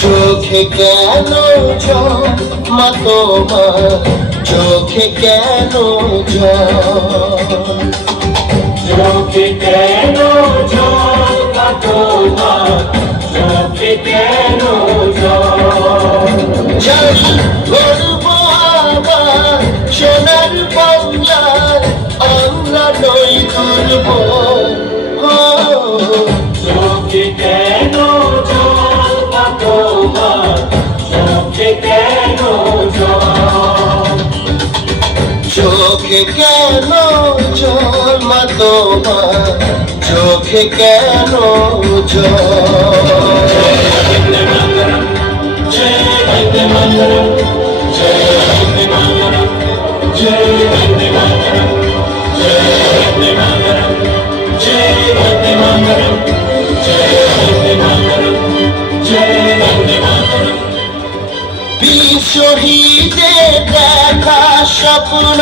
চোখে কেন মা তোমার, চোখে কেন চোখে কেন মা তোমার, চোখে কেন গর্ব আবার সোনার বাংলার আমরা নই দুর্বল। চোখে কেন মা তোমার, চোখে কেন চোখে কেন মা তোমার, চোখে কেন শহীদের দেখা স্বপ্ন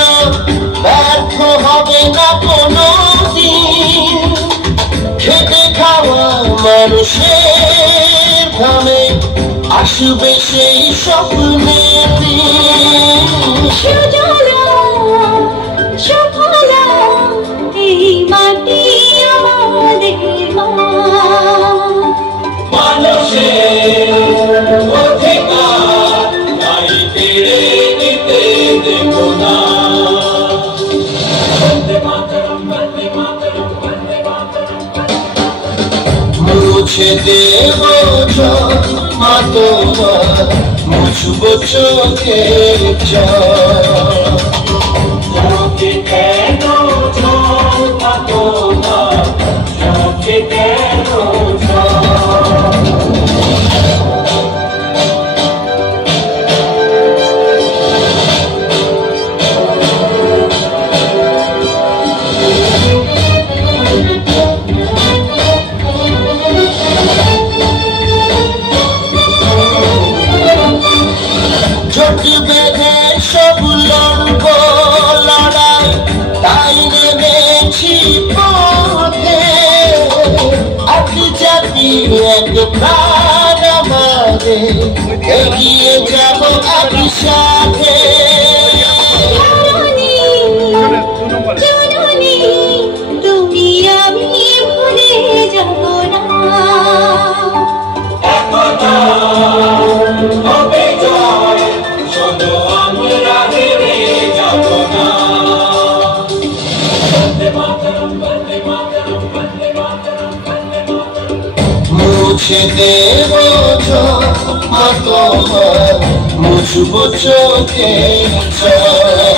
ব্যর্থ হবে না কোনো দিন, খেটে খাওয়া মানুষের ঘামে আসবে সেই স্বপ্নের দিন। এই মাটি আমাদের মানুষের অধিকার তাই কেড়ে নিতে দেব না। মুছে দেব মা তোমার, মুছব চোখের জল। চোখে কেন মা তোমার, চোখে কেন জোট বেঁধে সব লড়ব লড়াই, তাই নেমেছি পথে। এক জাতি এক প্রাণ আমাদের, এগিয়ে যাব একসাথে। তুমি আমি ভুলে যাব না, মুছে দেব মা তোমার, মুছব চোখে জল।